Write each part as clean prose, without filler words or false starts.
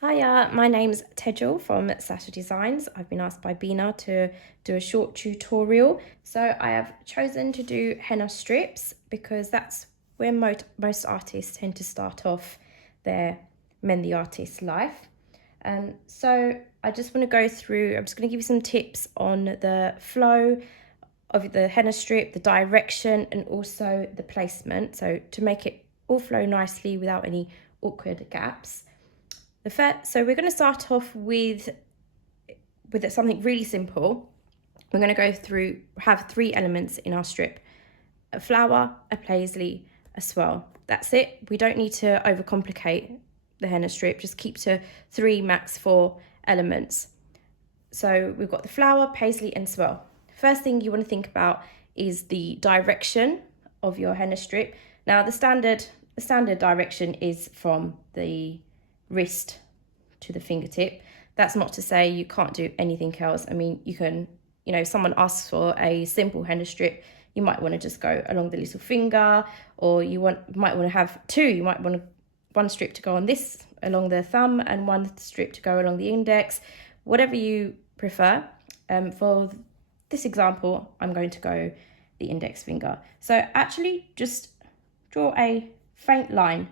Hiya, my name's Tejal from Sasha Designs. I've been asked by Bina to do a short tutorial. So I have chosen to do henna strips because that's where most artists tend to start off their Mehndi artist life. So I just want to go through, I'm just going to give you some tips on the flow of the henna strip, the direction, and also the placement. So to make it all flow nicely without any awkward gaps. So we're going to start off with something really simple. We're going to go through, have 3 elements in our strip: a flower, a paisley, a swirl. That's it. We don't need to overcomplicate the henna strip. Just keep to 3, max 4 elements. So we've got the flower, paisley, and swirl. First thing you want to think about is the direction of your henna strip. Now the standard direction is from the wrist to the fingertip. That's not to say you can't do anything else. I mean, you can, if someone asks for a simple henna strip, you might want to just go along the little finger, or might want to have 2. You might want one strip to go on this along the thumb and one strip to go along the index, whatever you prefer. For this example, I'm going to go the index finger. So actually just draw a faint line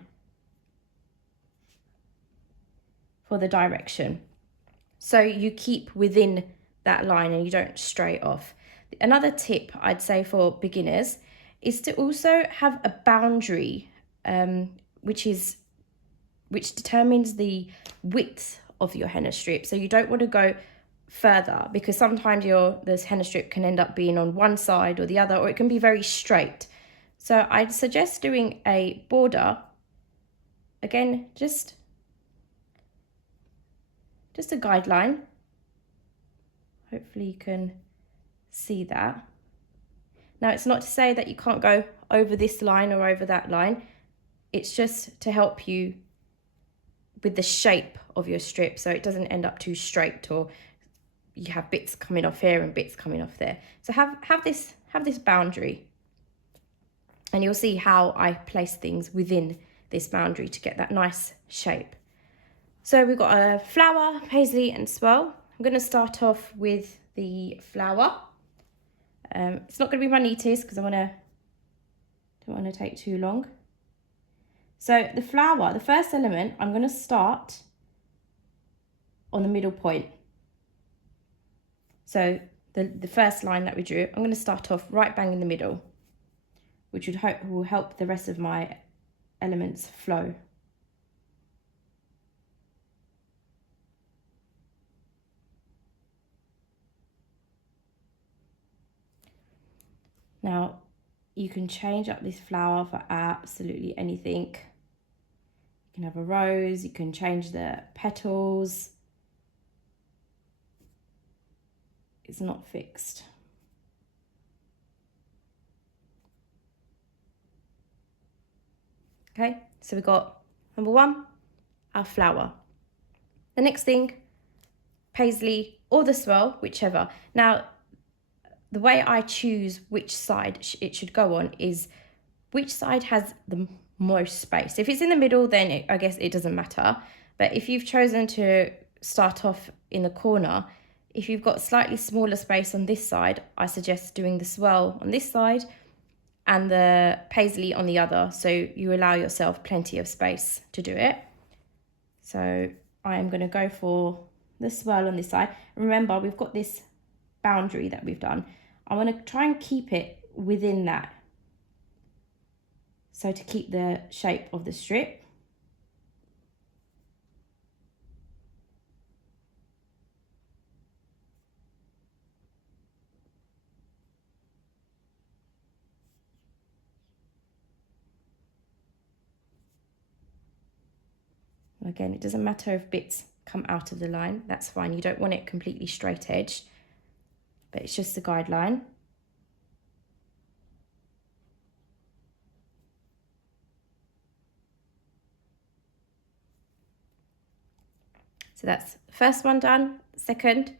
for the direction, so you keep within that line and you don't stray off. Another tip I'd say for beginners is to also have a boundary, which determines the width of your henna strip. So you don't want to go further, because sometimes this henna strip can end up being on one side or the other, or it can be very straight. So I'd suggest doing a border. Again, just a guideline. Hopefully you can see that. Now, it's not to say that you can't go over this line or over that line. It's just to help you with the shape of your strip, so it doesn't end up too straight, or you have bits coming off here and bits coming off there. So have this boundary, and you'll see how I place things within this boundary to get that nice shape. So we've got a flower, paisley, and swirl. I'm going to start off with the flower. It's not going to be my neatest because don't want to take too long. So the flower, the first element, I'm going to start on the middle point. So the first line that we drew, I'm going to start off right bang in the middle, which will help the rest of my elements flow. Now, you can change up this flower for absolutely anything. You can have a rose, you can change the petals. It's not fixed. Okay, so we've got number 1, our flower. The next thing, paisley or the swirl, whichever. Now, the way I choose which side it should go on is which side has the most space. If it's in the middle, then I guess it doesn't matter. But if you've chosen to start off in the corner, if you've got slightly smaller space on this side, I suggest doing the swirl on this side and the paisley on the other, so you allow yourself plenty of space to do it. So I am going to go for the swirl on this side. Remember, we've got this boundary that we've done. I want to try and keep it within that, so to keep the shape of the strip. Again, it doesn't matter if bits come out of the line, that's fine. You don't want it completely straight edged, but it's just a guideline. So that's the first one done, second,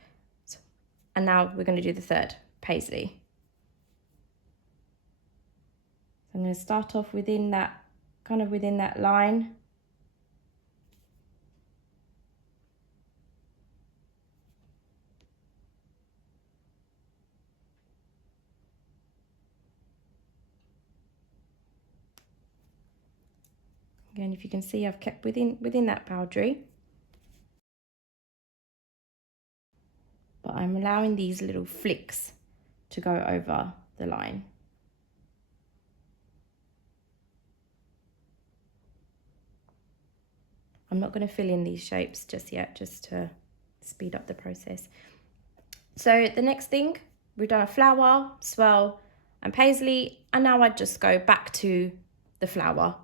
and now we're going to do the third, paisley. So I'm going to start off within that line. Again, if you can see, I've kept within that boundary. But I'm allowing these little flicks to go over the line. I'm not going to fill in these shapes just yet, just to speed up the process. So the next thing, we've done a flower, swirl and paisley, and now I just go back to the flower.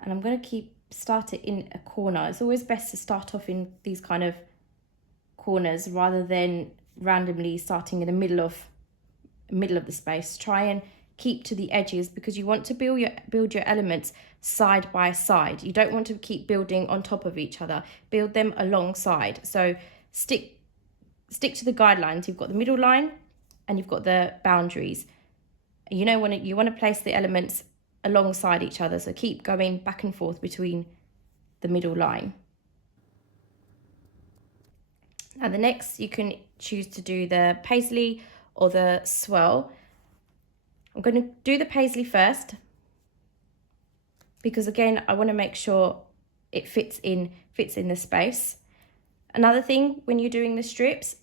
And I'm going to start it in a corner. It's always best to start off in these kind of corners rather than randomly starting in the middle of the space. Try and keep to the edges, because you want to build your elements side by side. You don't want to keep building on top of each other. Build them alongside. So stick to the guidelines. You've got the middle line and you've got the boundaries. You want to place the elements alongside each other, so keep going back and forth between the middle line. Now the next, you can choose to do the paisley or the swirl. I'm going to do the paisley first, because again, I want to make sure it fits in the space. Another thing, when you're doing the strips,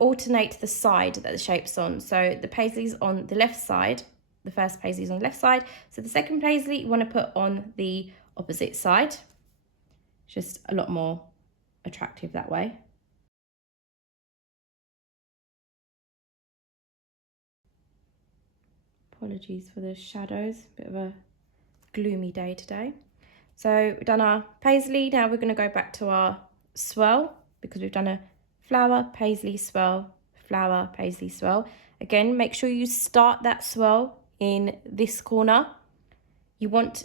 alternate the side that the shape's on. So the paisley's on the left side, the first paisley's on the left side. So the second paisley you want to put on the opposite side. Just a lot more attractive that way. Apologies for the shadows, bit of a gloomy day today. So we've done our paisley, now we're going to go back to our swirl, because we've done a flower, paisley, swirl, flower, paisley, swirl. Again, make sure you start that swirl in this corner. You want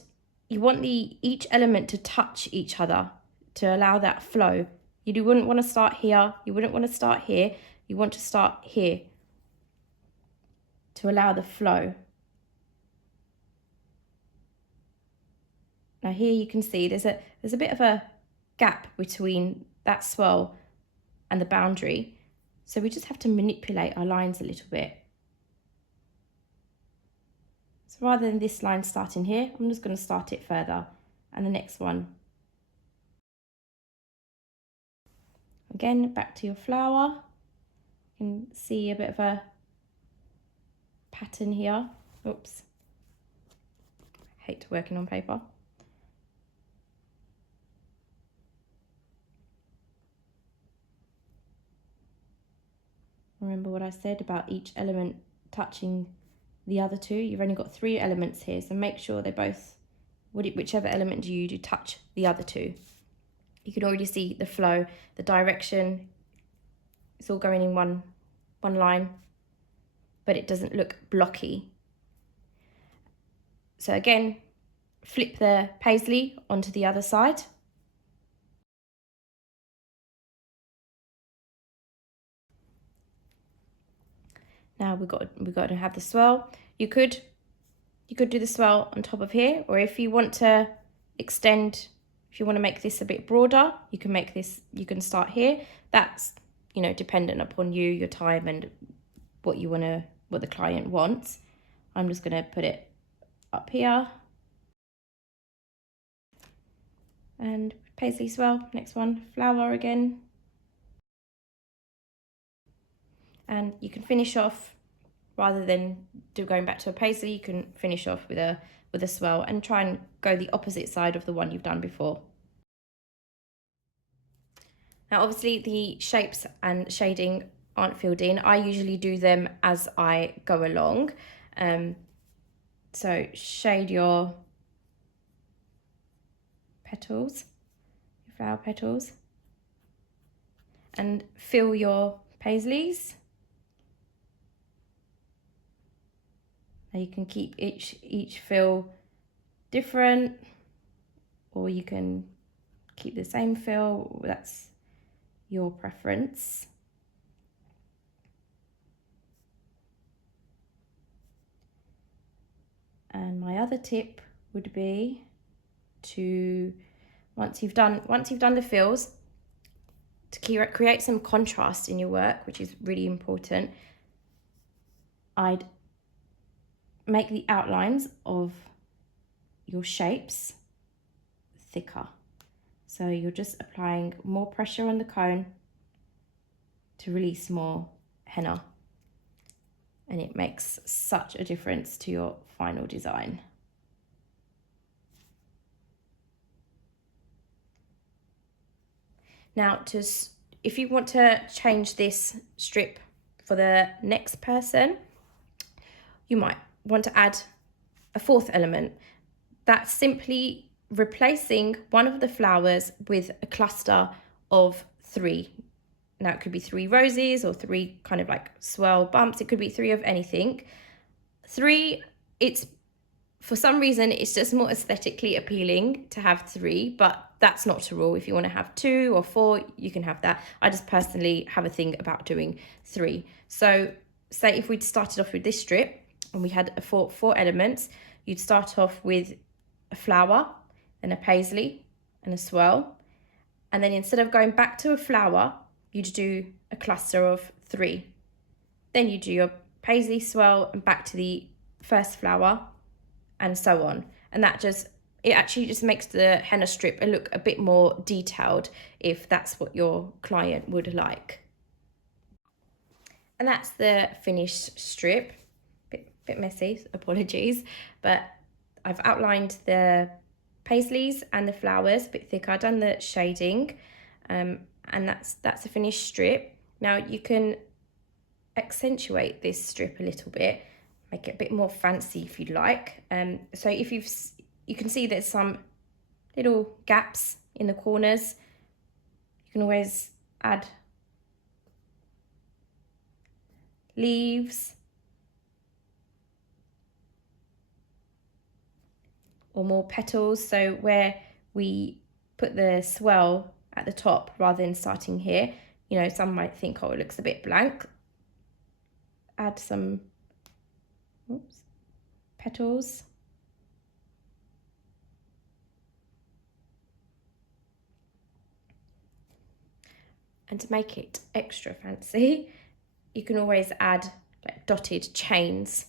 each element to touch each other to allow that flow. You wouldn't want to start here, you wouldn't want to start here, you want to start here to allow the flow. Now here you can see there's a bit of a gap between that swirl and the boundary, so we just have to manipulate our lines a little bit. So rather than this line starting here, I'm just going to start it further, and the next one. Again, back to your flower. You can see a bit of a pattern here. Oops. I hate working on paper. Remember what I said about each element touching the other two. You've only got 3 elements here, so make sure they both, whichever element you do, touch the other two. You can already see the flow, the direction. It's all going in one line, but it doesn't look blocky. So again, flip the paisley onto the other side. Now we've got to have the swirl. You could do the swirl on top of here, or if you want to extend, if you want to make this a bit broader, you can start here. That's, dependent upon you, your time, and what the client wants. I'm just going to put it up here. And paisley swirl, next one, flower again. And you can finish off, rather than going back to a paisley, you can finish off with a swirl and try and go the opposite side of the one you've done before. Now obviously the shapes and shading aren't filled in. I usually do them as I go along. So shade your petals, your flower petals, and fill your paisleys. Now you can keep each fill different, or you can keep the same fill. That's your preference. And my other tip would be to, once you've done the fills, to create some contrast in your work, which is really important. I'd make the outlines of your shapes thicker. So you're just applying more pressure on the cone to release more henna. And it makes such a difference to your final design. Now, if you want to change this strip for the next person, you might want to add a fourth element. That's simply replacing one of the flowers with a cluster of 3. Now it could be 3 roses or 3 kind of like swirl bumps. It could be 3 of anything. 3, for some reason, it's just more aesthetically appealing to have 3, but that's not a rule. If you want to have 2 or 4, you can have that. I just personally have a thing about doing 3. So say if we'd started off with this strip and we had four elements, you'd start off with a flower, then a paisley and a swirl. And then instead of going back to a flower, you'd do a cluster of 3. Then you do your paisley, swirl, and back to the first flower, and so on. And it actually just makes the henna strip look a bit more detailed if that's what your client would like. And that's the finished strip. Bit messy, apologies, but I've outlined the paisleys and the flowers a bit thicker. I've done the shading, and that's a finished strip. Now you can accentuate this strip a little bit, make it a bit more fancy if you'd like. So if you can see there's some little gaps in the corners. You can always add leaves or more petals. So where we put the swirl at the top rather than starting here, you know, some might think, oh, it looks a bit blank. Add some petals. And to make it extra fancy, you can always add like dotted chains.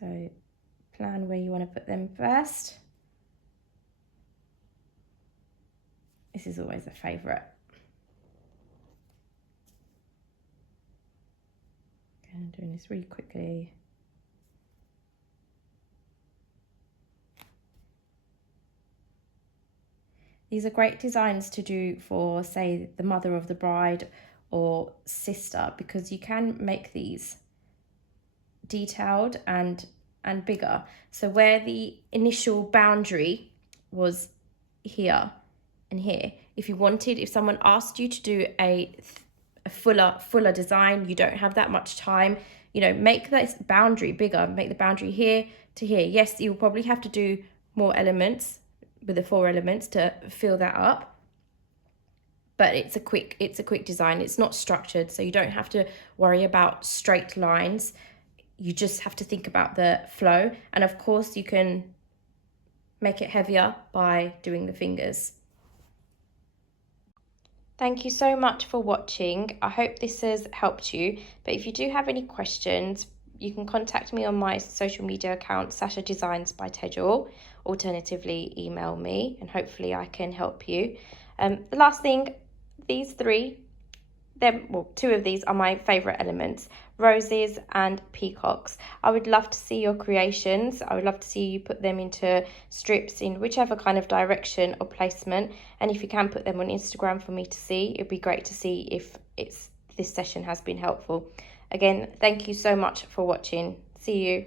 So plan where you want to put them first. This is always a favourite. Okay, I'm doing this really quickly. These are great designs to do for, say, the mother of the bride or sister, because you can make these detailed and bigger. So where the initial boundary was here and here, if someone asked you to do a fuller design, you don't have that much time, you know, make this boundary bigger, make the boundary here to here. Yes, you'll probably have to do more elements with the 4 elements to fill that up, but it's a quick design. It's not structured, so you don't have to worry about straight lines. You just have to think about the flow, and of course you can make it heavier by doing the fingers. Thank you so much for watching. I hope this has helped you, but if you do have any questions, you can contact me on my social media account, Sasha Designs by Tejal. Alternatively, email me and hopefully I can help you. The last thing, these 3, 2 of these are my favourite elements, roses and peacocks. I would love to see your creations. I would love to see you put them into strips in whichever kind of direction or placement. And if you can put them on Instagram for me to see, it'd be great to see if this session has been helpful. Again, thank you so much for watching. See you.